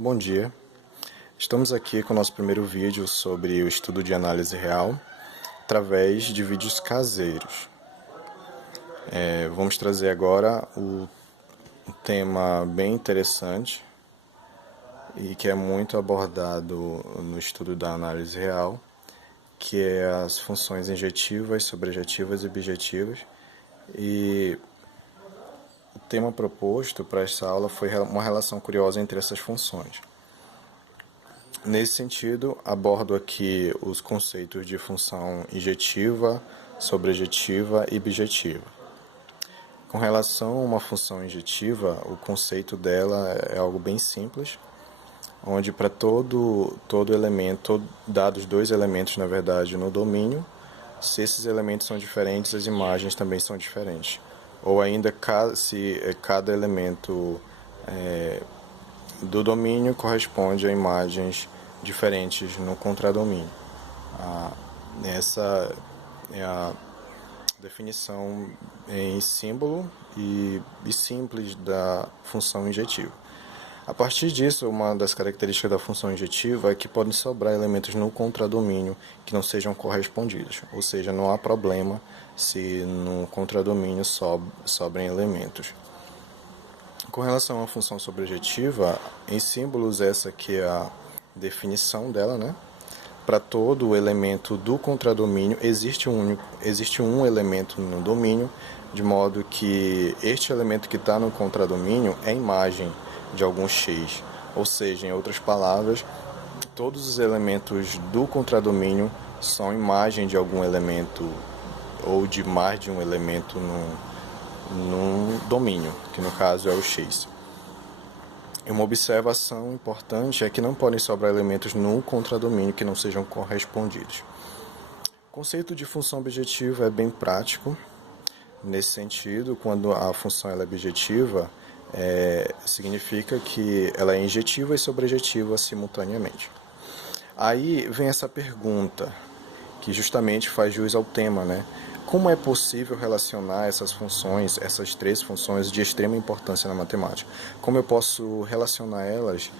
Bom dia, estamos aqui com o nosso primeiro vídeo sobre o estudo de análise real através de vídeos caseiros. Vamos trazer agora um tema bem interessante e que é muito abordado no estudo da análise real, que é as funções injetivas, sobrejetivas e bijetivas. E o tema proposto para esta aula foi uma relação curiosa entre essas funções. Nesse sentido, abordo aqui os conceitos de função injetiva, sobrejetiva e bijetiva. Com relação a uma função injetiva, o conceito dela é algo bem simples, onde para todo elemento, dados dois elementos, na verdade, no domínio, se esses elementos são diferentes, as imagens também são diferentes. Ou ainda, se cada elemento do domínio corresponde a imagens diferentes no contradomínio. Essa é a definição em símbolo e simples da função injetiva. A partir disso, uma das características da função injetiva é que podem sobrar elementos no contradomínio que não sejam correspondidos, ou seja, não há problema se no contradomínio sobrem elementos. Com relação à função sobrejetiva, em símbolos, essa que é a definição dela, né? Para todo elemento do contradomínio existe um elemento no domínio, de modo que este elemento que está no contradomínio é imagem de algum X. Ou seja, em outras palavras, todos os elementos do contradomínio são imagem de algum elemento ou de mais de um elemento num domínio, que no caso é o X. Uma observação importante é que não podem sobrar elementos no contradomínio que não sejam correspondidos. O conceito de função objetiva é bem prático. Nesse sentido, quando a função ela é objetiva, significa que ela é injetiva e sobrejetiva simultaneamente. Aí vem essa pergunta, que justamente faz jus ao tema, né? Como é possível relacionar essas funções, essas três funções de extrema importância na matemática? Como eu posso relacionar elas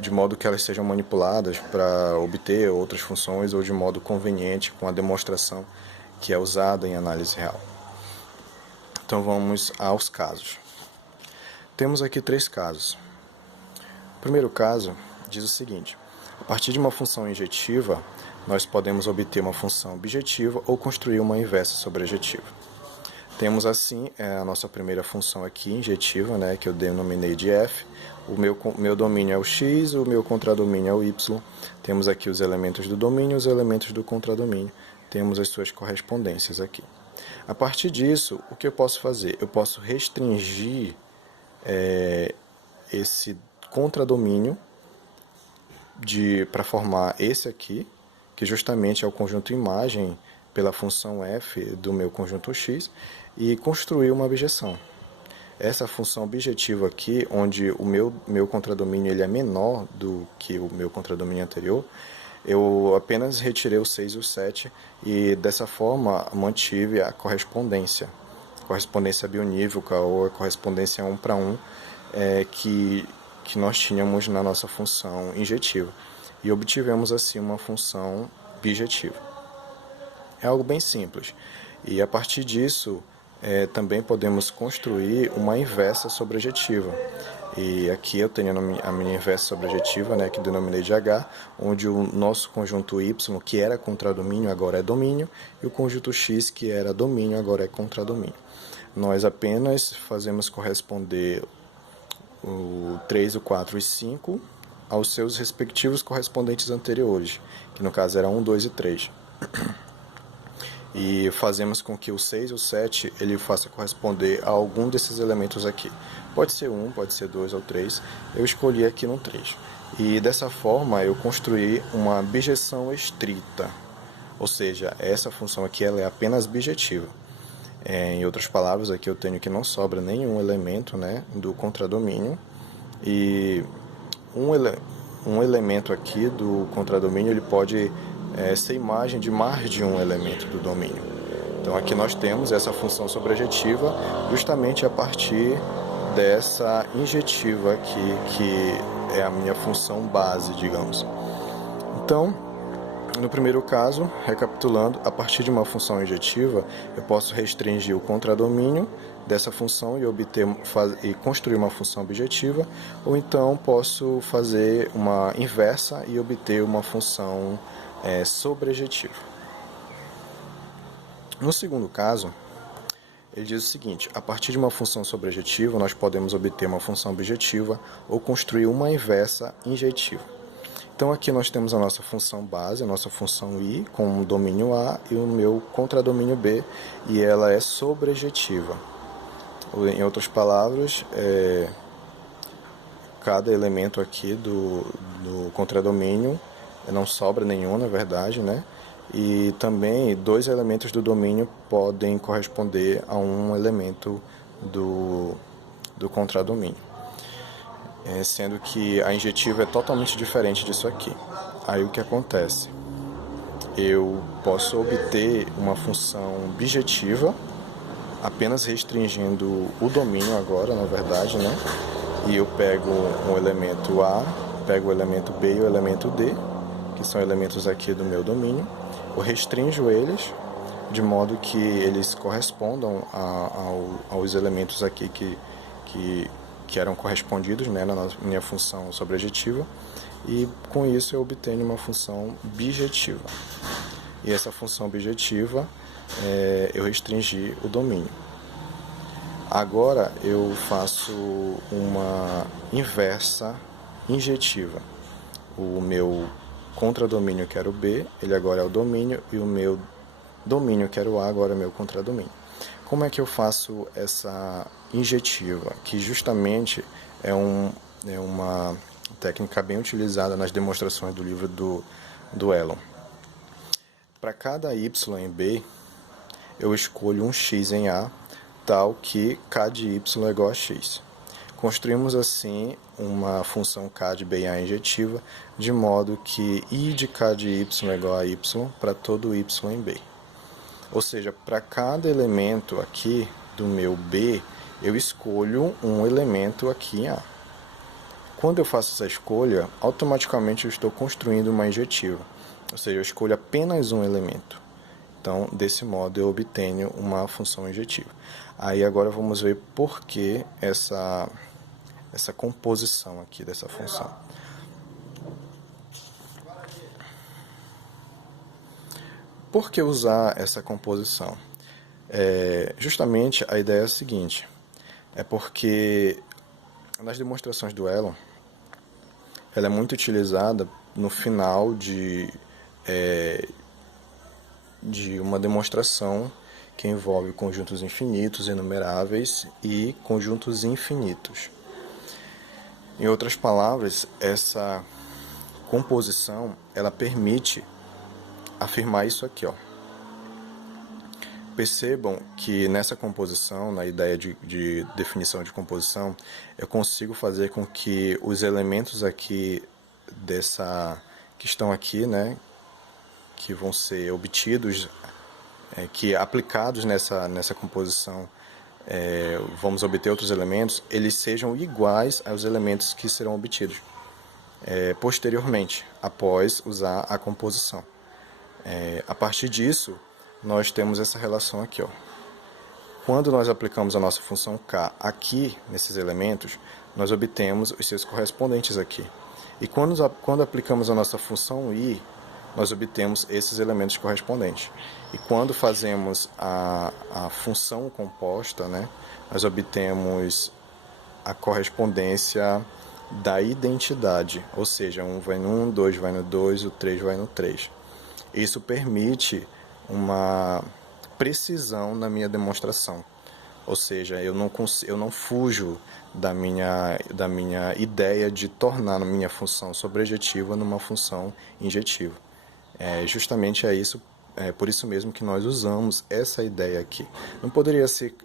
de modo que elas sejam manipuladas para obter outras funções ou de modo conveniente com a demonstração que é usada em análise real? Então vamos aos casos. Temos aqui três casos. O primeiro caso diz o seguinte: a partir de uma função injetiva, nós podemos obter uma função bijetiva ou construir uma inversa sobrejetiva. Temos assim a nossa primeira função aqui, injetiva, né, que eu denominei de f. O meu domínio é o x, o meu contradomínio é o y. Temos aqui os elementos do domínio e os elementos do contradomínio. Temos as suas correspondências aqui. A partir disso, o que eu posso fazer? Eu posso restringir esse contradomínio para formar esse aqui, que justamente é o conjunto imagem pela função f do meu conjunto x, e construir uma objeção. Essa função objetiva aqui, onde o meu contradomínio ele é menor do que o meu contradomínio anterior, eu apenas retirei o 6 e o 7 e dessa forma mantive a correspondência bionívoca ou a correspondência 1 para 1 que nós tínhamos na nossa função injetiva. E obtivemos assim uma função bijetiva. É algo bem simples. E a partir disso, também podemos construir uma inversa sobrejetiva. E aqui eu tenho a minha inversa sobrejetiva, né, que denominei de H, onde o nosso conjunto Y, que era contradomínio, agora é domínio, e o conjunto X, que era domínio, agora é contradomínio. Nós apenas fazemos corresponder o 3, o 4 e 5 aos seus respectivos correspondentes anteriores, que no caso era 1, 2 e 3. E fazemos com que o 6 e o 7 ele faça corresponder a algum desses elementos aqui. Pode ser 1, pode ser 2 ou 3. Eu escolhi aqui no 3. E dessa forma eu construí uma bijeção estrita. Ou seja, essa função aqui ela é apenas bijetiva. Em outras palavras, aqui eu tenho que não sobra nenhum elemento, né, do contradomínio. E um elemento aqui do contradomínio ele pode ser imagem de mais de um elemento do domínio. Então aqui nós temos essa função sobrejetiva justamente a partir dessa injetiva aqui, que é a minha função base, digamos. Então, no primeiro caso, recapitulando, a partir de uma função injetiva, eu posso restringir o contradomínio dessa função e construir uma função objetiva, ou então posso fazer uma inversa e obter uma função sobrejetiva. No segundo caso, ele diz o seguinte: a partir de uma função sobrejetiva, nós podemos obter uma função objetiva ou construir uma inversa injetiva. Então aqui nós temos a nossa função base, a nossa função I, com o domínio A e o meu contradomínio B, e ela é sobrejetiva. Em outras palavras, cada elemento aqui do contradomínio, não sobra nenhum, na verdade, né? E também 2 elementos do domínio podem corresponder a um elemento do contradomínio. Sendo que a injetiva é totalmente diferente disso aqui. Aí o que acontece? Eu posso obter uma função bijetiva, apenas restringindo o domínio agora, na verdade, né? E eu pego um elemento A, pego o elemento B e o elemento D, que são elementos aqui do meu domínio, eu restringo eles de modo que eles correspondam aos elementos aqui que eram correspondidos, né, na minha função sobrejetiva, e com isso eu obtenho uma função bijetiva. E essa função bijetiva eu restringi o domínio. Agora eu faço uma inversa injetiva. O meu contradomínio, que era o B, ele agora é o domínio, e o meu domínio, que era o A, agora é o meu contradomínio. Como é que eu faço essa injetiva? Que justamente é uma técnica bem utilizada nas demonstrações do livro do Elon. Para cada y em B, eu escolho um x em A, tal que k de y é igual a x. Construímos assim uma função k de B em A injetiva, de modo que I de k de y é igual a y para todo y em B. Ou seja, para cada elemento aqui do meu B, eu escolho um elemento aqui em A. Quando eu faço essa escolha, automaticamente eu estou construindo uma injetiva. Ou seja, eu escolho apenas um elemento. Então, desse modo, eu obtenho uma função injetiva. Aí agora vamos ver por que essa composição aqui dessa função. Por que usar essa composição? Justamente a ideia é a seguinte: é porque nas demonstrações do Elon, ela é muito utilizada no final de uma demonstração que envolve conjuntos infinitos, enumeráveis e conjuntos infinitos. Em outras palavras, essa composição ela permite afirmar isso aqui, ó. Percebam que nessa composição, na ideia de definição de composição, eu consigo fazer com que os elementos aqui que estão aqui, né, que vão ser obtidos, que aplicados nessa composição, vamos obter outros elementos, eles sejam iguais aos elementos que serão obtidos posteriormente, após usar a composição. A partir disso, nós temos essa relação aqui, ó. Quando nós aplicamos a nossa função k aqui, nesses elementos, nós obtemos os seus correspondentes aqui. E quando aplicamos a nossa função i, nós obtemos esses elementos correspondentes. E quando fazemos a função composta, né, nós obtemos a correspondência da identidade, ou seja, 1 vai no 1, 2 vai no 2, o 3 vai no 3. Isso permite uma precisão na minha demonstração, ou seja, eu não fujo da minha ideia de tornar a minha função sobrejetiva numa função injetiva. Justamente por isso mesmo que nós usamos essa ideia aqui. Não poderia ser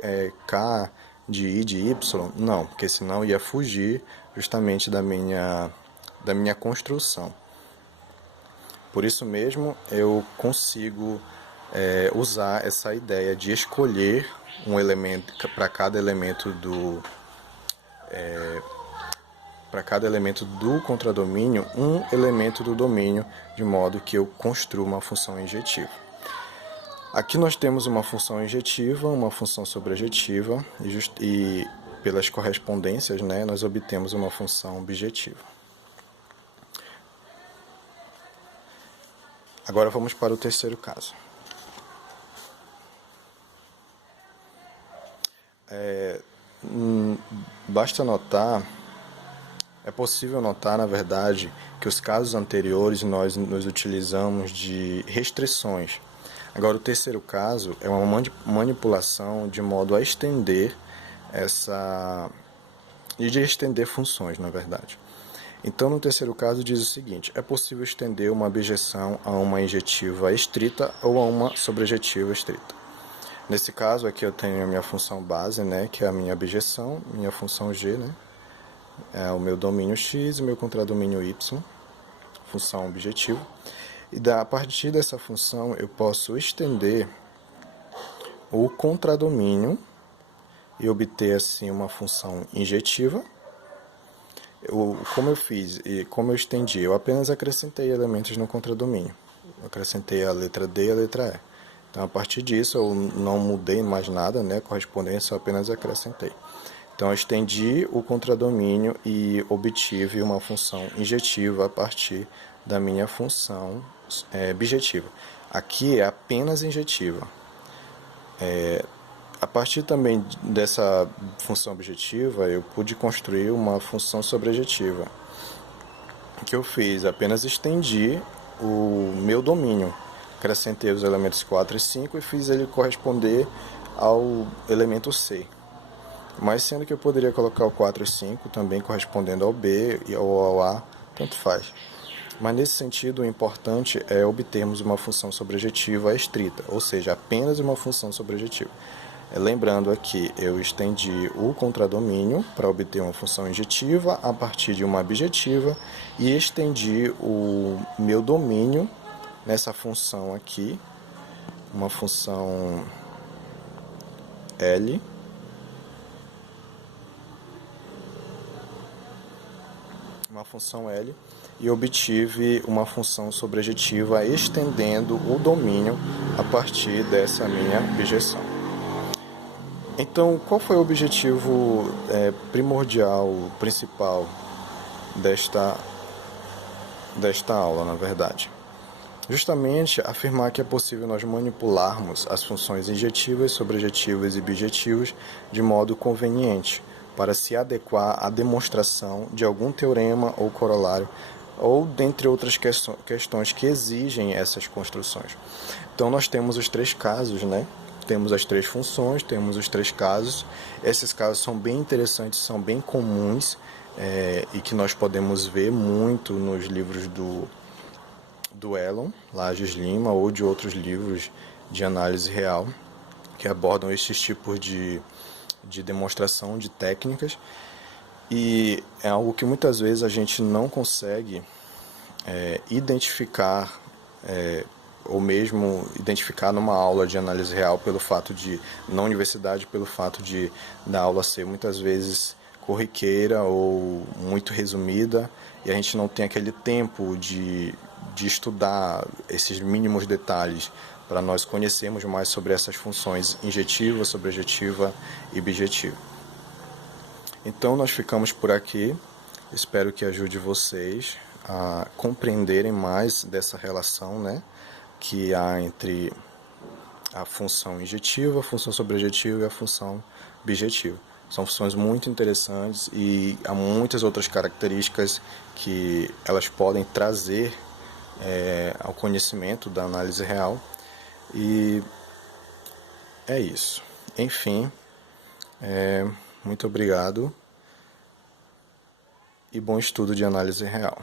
k de i de y? Não, porque senão ia fugir justamente da minha construção. Por isso mesmo eu consigo usar essa ideia de escolher um elemento para cada elemento para cada elemento do contradomínio, um elemento do domínio, de modo que eu construa uma função injetiva. Aqui nós temos uma função injetiva, uma função sobrejetiva e pelas correspondências, né, nós obtemos uma função bijetiva. Agora vamos para o terceiro caso. Basta notar, é possível notar, na verdade, que os casos anteriores nós nos utilizamos de restrições. Agora, o terceiro caso é uma manipulação de modo a estender de estender funções, na verdade. Então, no terceiro caso, diz o seguinte: é possível estender uma bijeção a uma injetiva estrita ou a uma sobrejetiva estrita. Nesse caso, aqui eu tenho a minha função base, né, que é a minha bijeção, minha função G, né, é o meu domínio X e meu contradomínio Y, função objetiva. E a partir dessa função eu posso estender o contradomínio e obter assim uma função injetiva. Como eu fiz e como eu estendi, eu apenas acrescentei elementos no contradomínio. Eu acrescentei a letra D e a letra E. Então, a partir disso, eu não mudei mais nada, né? Correspondência, eu apenas acrescentei. Então, eu estendi o contradomínio e obtive uma função injetiva a partir da minha função bijetiva. Aqui é apenas injetiva. A partir também dessa função objetiva, eu pude construir uma função sobrejetiva. O que eu fiz? Apenas estendi o meu domínio. Acrescentei os elementos 4 e 5 e fiz ele corresponder ao elemento C. Mas sendo que eu poderia colocar o 4 e 5 também correspondendo ao B ou ao A, tanto faz. Mas nesse sentido, o importante é obtermos uma função sobrejetiva estrita, ou seja, apenas uma função sobrejetiva. Lembrando aqui, eu estendi o contradomínio para obter uma função injetiva a partir de uma bijetiva e estendi o meu domínio nessa função aqui, uma função L, e obtive uma função sobrejetiva estendendo o domínio a partir dessa minha bijeção. Então, qual foi o objetivo primordial, principal desta aula, na verdade? Justamente afirmar que é possível nós manipularmos as funções injetivas, sobrejetivas e bijetivas de modo conveniente, para se adequar à demonstração de algum teorema ou corolário, ou dentre outras questões que exigem essas construções. Então, nós temos os três casos, né? Temos as três funções, temos os três casos. Esses casos são bem interessantes, são bem comuns e que nós podemos ver muito nos livros do Elon, Lages Lima, ou de outros livros de análise real que abordam esses tipos de demonstração de técnicas. E é algo que muitas vezes a gente não consegue identificar ou mesmo identificar numa aula de análise real na universidade, pelo fato de da aula ser muitas vezes corriqueira ou muito resumida e a gente não tem aquele tempo de estudar esses mínimos detalhes para nós conhecermos mais sobre essas funções injetiva, sobrejetiva e bijetiva. Então nós ficamos por aqui, espero que ajude vocês a compreenderem mais dessa relação, né, que há entre a função injetiva, a função sobrejetiva e a função bijetiva. São funções muito interessantes e há muitas outras características que elas podem trazer ao conhecimento da análise real. E é isso. Enfim, muito obrigado e bom estudo de análise real.